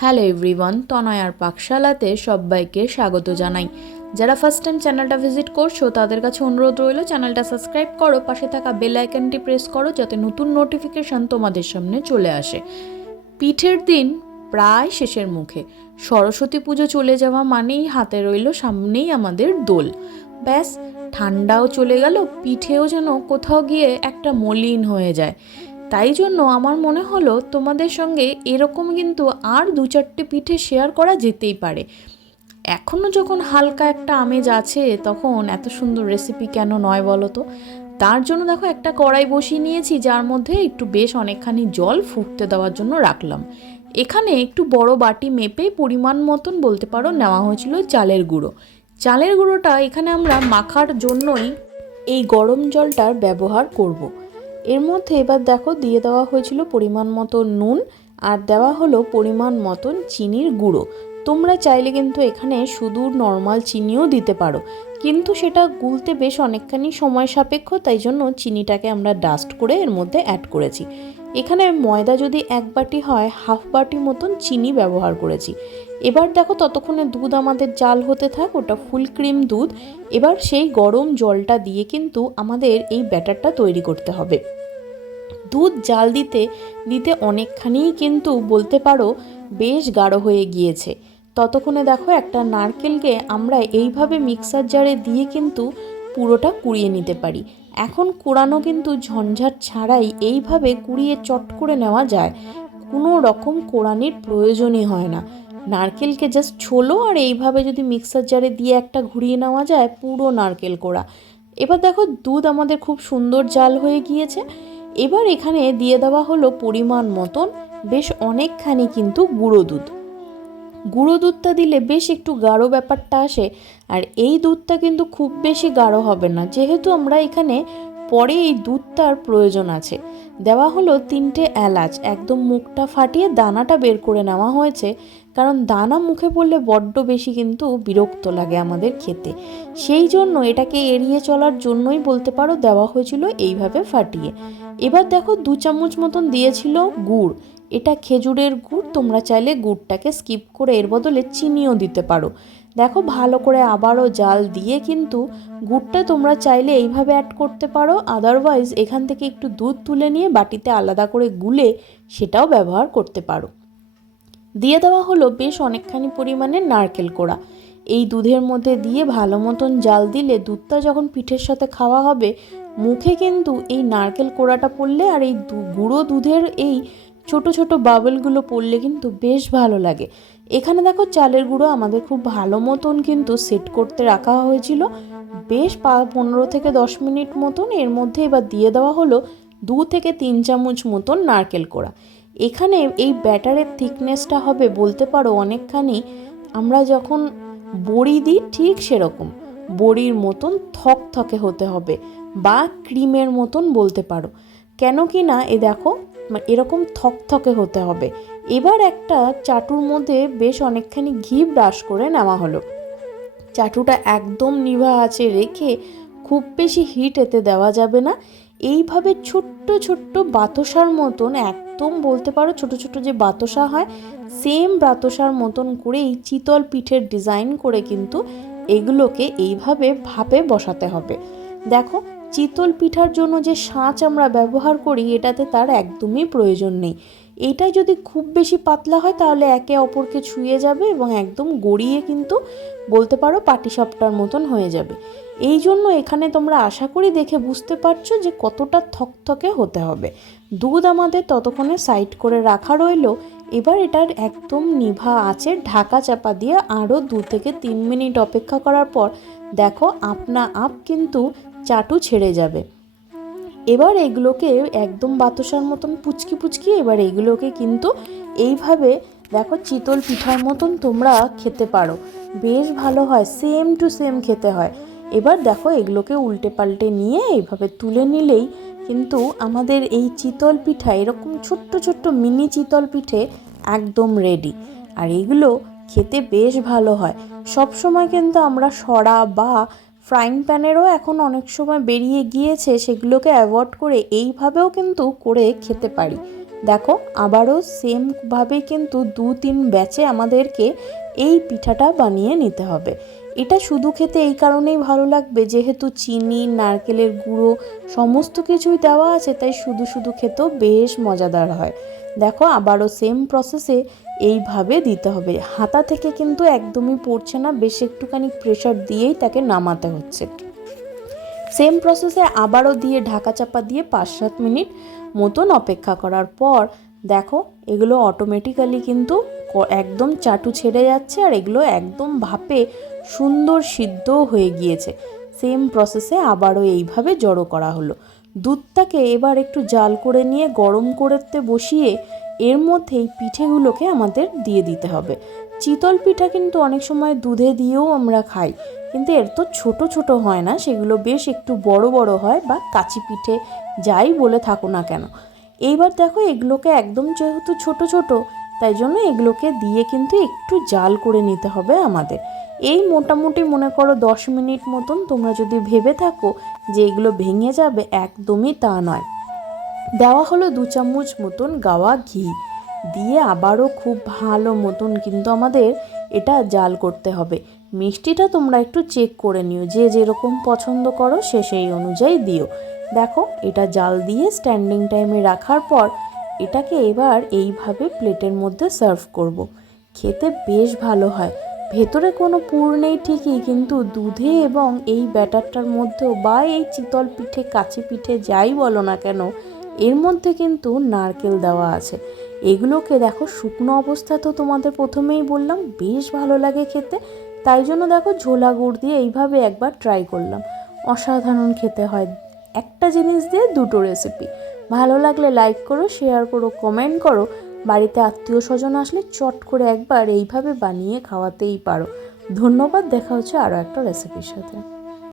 Hello everyone তনয়ার পাকশালাতে সবাইকে স্বাগত জানাই। যারা ফার্স্ট টাইম চ্যানেলটা ভিজিট করছ, তাদের কাছে অনুরোধ রইল চ্যানেলটা সাবস্ক্রাইব করো, পাশে থাকা বেল আইকনটি প্রেস করো, যাতে নতুন নোটিফিকেশান তোমাদের সামনে চলে আসে। পিঠের দিন প্রায় শেষের মুখে। সরস্বতী পুজো চলে যাওয়া মানেই হাতে রইল সামনেই আমাদের দোল। ব্যাস, ঠান্ডাও চলে গেল, পিঠেও যেন কোথাও গিয়ে একটা মলিন হয়ে যায়। তাই জন্য আমার মনে হলো তোমাদের সঙ্গে এরকম কিন্তু আর দু চারটে পিঠে শেয়ার করা যেতেই পারে। এখনও যখন হালকা একটা আমেজ আছে, তখন এত সুন্দর রেসিপি কেন নয় বলো তো? তার জন্য দেখো একটা কড়াই বসিয়ে নিয়েছি, যার মধ্যে একটু বেশ অনেকখানি জল ফুটতে দেওয়ার জন্য রাখলাম। এখানে একটু বড় বাটি মেপে পরিমাণ মতন বলতে পারো নেওয়া হয়েছিল চালের গুঁড়ো। চালের গুঁড়োটা এখানে আমরা মাখার জন্যই এই গরম জলটার ব্যবহার করব। এর মধ্যে এবার দেখো দিয়ে দেওয়া হয়েছিল পরিমাণ মতো নুন আর দেওয়া হলো পরিমাণ মতন চিনির গুঁড়ো। তোমরা চাইলে কিন্তু এখানে শুধু নর্মাল চিনিও দিতে পারো। কিন্তু সেটা গুলতে বেশ অনেকখানি সময় সাপেক্ষ, তাই জন্য চিনিটাকে আমরা ডাস্ট করে এর মধ্যে অ্যাড করেছি। এখানে ময়দা যদি এক বাটি হয় হাফ বাটি মতন চিনি ব্যবহার করেছি। এবার দেখো ততক্ষণে দুধ আমাদের জাল হতে থাক, ওটা ফুল ক্রিম দুধ। এবার সেই গরম জলটা দিয়ে কিন্তু আমাদের এই ব্যাটারটা তৈরি করতে হবে। দুধ জাল দিতে দিতে অনেকখানিই কিন্তু বলতে পারো বেশ গাঢ় হয়ে গিয়েছে। ততক্ষণে দেখো একটা নারকেলকে আমরা এইভাবে মিক্সার জারে দিয়ে কিন্তু পুরোটা কুড়িয়ে নিতে পারি। এখন কুড়ানো কিন্তু ঝঞ্ঝাট ছাড়াই এইভাবে কুড়িয়ে চট করে নেওয়া যায়। কোনো রকম কোড়ানির প্রয়োজনই হয় না। নারকেলকে জাস্ট ছোলো আর এইভাবে যদি মিক্সার জারে দিয়ে একটা ঘুরিয়ে নেওয়া যায় পুরো নারকেল কোড়া। এবার দেখো দুধ আমাদের খুব সুন্দর জাল হয়ে গিয়েছে। এবার এখানে দিয়ে দেওয়া হলো পরিমাণ মতন বেশ অনেকখানি কিন্তু গুঁড়ো দুধ। গুঁড়ো দুধটা দিলে বেশ একটু গাঢ় ব্যাপারটা আসে, আর এই দুধটা কিন্তু খুব বেশি গাঢ় হবে না। যেহেতু আমরা এখানে পরে এই দুধটার প্রয়োজন আছে। দেওয়া হলো তিনটে এলাচ, একদম মুখটা ফাটিয়ে দানাটা বের করে নেওয়া হয়েছে, কারণ দানা মুখে পড়লে বড্ড বেশি কিন্তু বিরক্ত লাগে আমাদের খেতে। সেই জন্য এটাকে এড়িয়ে চলার জন্যই বলতে পারো দেওয়া হয়েছিল এইভাবে ফাটিয়ে। এবার দেখো দু চামচ মতন দিয়েছিল গুড়। এটা খেজুরের গুড়, তোমরা চাইলে গুড়টাকে স্কিপ করে এর বদলে চিনিও দিতে পারো। দেখো ভালো করে আবারও জাল দিয়ে কিন্তু গুড়টা তোমরা চাইলে এইভাবে অ্যাড করতে পারো। আদারওয়াইজ এখান থেকে একটু দুধ তুলে নিয়ে বাটিতে আলাদা করে গুলে সেটাও ব্যবহার করতে পারো। দিয়ে দেওয়া হলো বেশ অনেকখানি পরিমাণে নারকেল কোড়া। এই দুধের মধ্যে দিয়ে ভালো মতন জাল দিলে দুধটা যখন পিঠের সাথে খাওয়া হবে, মুখে কিন্তু এই নারকেল কোড়াটা পড়লে আর এই গুঁড়ো দুধের এই ছোট ছোট বাবলগুলো পড়লে কিন্তু বেশ ভালো লাগে। এখানে দেখো চালের গুঁড়ো আমাদের খুব ভালো মতন কিন্তু সেট করতে রাখা হয়েছিল। বেশ পনেরো থেকে দশ মিনিট মতন এর মধ্যে এবার দিয়ে দেওয়া হলো দু থেকে তিন চামচ মতন নারকেল কোড়া। এখানে এই ব্যাটারের থিকনেসটা হবে বলতে পারো অনেকখানি, আমরা যখন বড়ি দিই ঠিক সেরকম, বড়ির মতন থকথকে হতে হবে বা ক্রিমের মতন বলতে পারো। কেন কি না, এ দেখো এরকম থকথকে হতে হবে। এবার একটা চাটুর মধ্যে বেশ অনেকখানি ঘি ব্রাশ করে নেওয়া হলো। চাটুটা একদম নিভা আছে রেখে খুব বেশি হিট এতে দেওয়া যাবে না। এইভাবে ছোট্ট ছোট্ট বাতসার মতন, একদম বলতে পারো ছোট ছোট যে বাতসা হয় সেম বাতসার মতন করে এই চিতল পিঠের ডিজাইন করে কিন্তু এগুলোকে এইভাবে ভাপে বসাতে হবে। দেখো চিতল পিঠার জন্য যে সাঁচ আমরা ব্যবহার করি, এটাতে তার একদমই প্রয়োজন নেই। এটা যদি খুব বেশি পাতলা হয়, তাহলে একে অপরকে ছুঁয়ে যাবে এবং একদম গড়িয়ে কিন্তু বলতে পারো পাটিসাপটার মতন হয়ে যাবে। এই জন্য এখানে তোমরা আশা করি দেখে বুঝতে পারছ যে কতটা থকথকে হতে হবে। দুধ আমাদের ততক্ষণে সাইড করে রাখা রইল। এবার এটার একদম নিভা আছে, ঢাকা চাপা দিয়ে আরও দু থেকে তিন মিনিট অপেক্ষা করার পর দেখো আপনা আপ কিন্তু চাটু ছেড়ে যাবে। এবার এগুলোকে একদম বাতসার মতন পুচকি পুচকি এবার এগুলোকে কিন্তু এইভাবে দেখো চিতল পিঠার মতন তোমরা খেতে পারো। বেশ ভালো হয় সেম টু সেম খেতে হয়। এবার দেখো এগুলোকে উল্টে পাল্টে নিয়ে এইভাবে তুলে নিলেই কিন্তু আমাদের এই চিতল পিঠা, এরকম ছোট্ট ছোট্ট মিনি চিতল পিঠে একদম রেডি আর এগুলো খেতে বেশ ভালো হয়। সব সময় কিন্তু আমরা সরা বা ফ্রাইং প্যানেরও এখন অনেক সময় বেরিয়ে গিয়েছে, সেগুলোকে অ্যাভয়েড করে এইভাবেও কিন্তু করে খেতে পারি। দেখো, আবারও সেমভাবে কিন্তু দু তিন ব্যাচে আমাদেরকে এই পিঠাটা বানিয়ে নিতে হবে। এটা শুধু খেতে এই কারণেই ভালো লাগবে, যেহেতু চিনি, নারকেলের গুঁড়ো, সমস্ত কিছুই দেওয়া আছে, তাই শুধু শুধু খেতেও বেশ মজাদার হয়। দেখো, আবারও সেম প্রসেসে এইভাবে দিতে হবে। হাতা থেকে কিন্তু একদমই পড়ছে না, বেশ একটুখানি প্রেশার দিয়েই তাকে নামাতে হচ্ছে। সেম প্রসেসে আবারও দিয়ে ঢাকা চাপা দিয়ে পাঁচ সাত মিনিট মতন অপেক্ষা করার পর, দেখো, এগুলো অটোমেটিক্যালি কিন্তু একদম চাটু ছেড়ে যাচ্ছে আর এগুলো একদম ভাপে সুন্দর সিদ্ধও হয়ে গিয়েছে। সেম প্রসেসে আবারও এইভাবে জড়ো করা হলো। দুধটাকে এবার একটু জাল করে নিয়ে গরম করতে বসিয়ে এর মধ্যেই পিঠেগুলোকে আমাদের দিয়ে দিতে হবে। চিতল পিঠা কিন্তু অনেক সময় দুধে দিয়েও আমরা খাই, কিন্তু এর তো ছোট ছোট হয় না, সেগুলো বেশ একটু বড় বড় হয় বা কাচি পিঠে যাই বলে থাকো না কেন। এইবার দেখো এগুলোকে একদম যেহেতু ছোট ছোট, তাই জন্য এগুলোকে দিয়ে কিন্তু একটু জাল করে নিতে হবে আমাদের। এই মোটামুটি মনে করো দশ মিনিট মতন তোমরা যদি ভেবে থাকো যে এগুলো ভেঙে যাবে, একদমই তা নয়। দেওয়া হলো দু চামচ মতন গাওয়া ঘি। দিয়ে আবারও খুব ভালো মতন কিন্তু আমাদের এটা জাল করতে হবে। মিষ্টিটা তোমরা একটু চেক করে নিও, যে যেরকম পছন্দ করো সে সেই অনুযায়ী দিও। দেখো, এটা জাল দিয়ে স্ট্যান্ডিং টাইমে রাখার পর এটাকে এবার এইভাবে প্লেটের মধ্যে সার্ভ করব। খেতে বেশ ভালো হয়। ভেতরে কোনো পুর নেই ঠিকই, কিন্তু দুধে এবং এই ব্যাটারটার মধ্যেও বা এই চিতল পিঠে, কাচি পিঠে যাই বলো না কেন এর মধ্যে কিন্তু নারকেল দেওয়া আছে। এগুলোকে দেখো, শুকনো অবস্থা তো তোমাদের প্রথমেই বললাম, বেশ ভালো লাগে খেতে। তাই জন্য দেখো, ঝোলা গুড় দিয়ে এইভাবে একবার ট্রাই করলাম। অসাধারণ খেতে হয়। একটা জিনিস দিয়ে দুটো রেসিপি ভালো লাগলে লাইক করো শেয়ার করো কমেন্ট করো। বাড়িতে আত্মীয় স্বজন আসলে চট করে একবার এইভাবে বানিয়ে খাওয়াতেই পারো। ধন্যবাদ, দেখা হচ্ছে আরও একটা রেসিপির সাথে।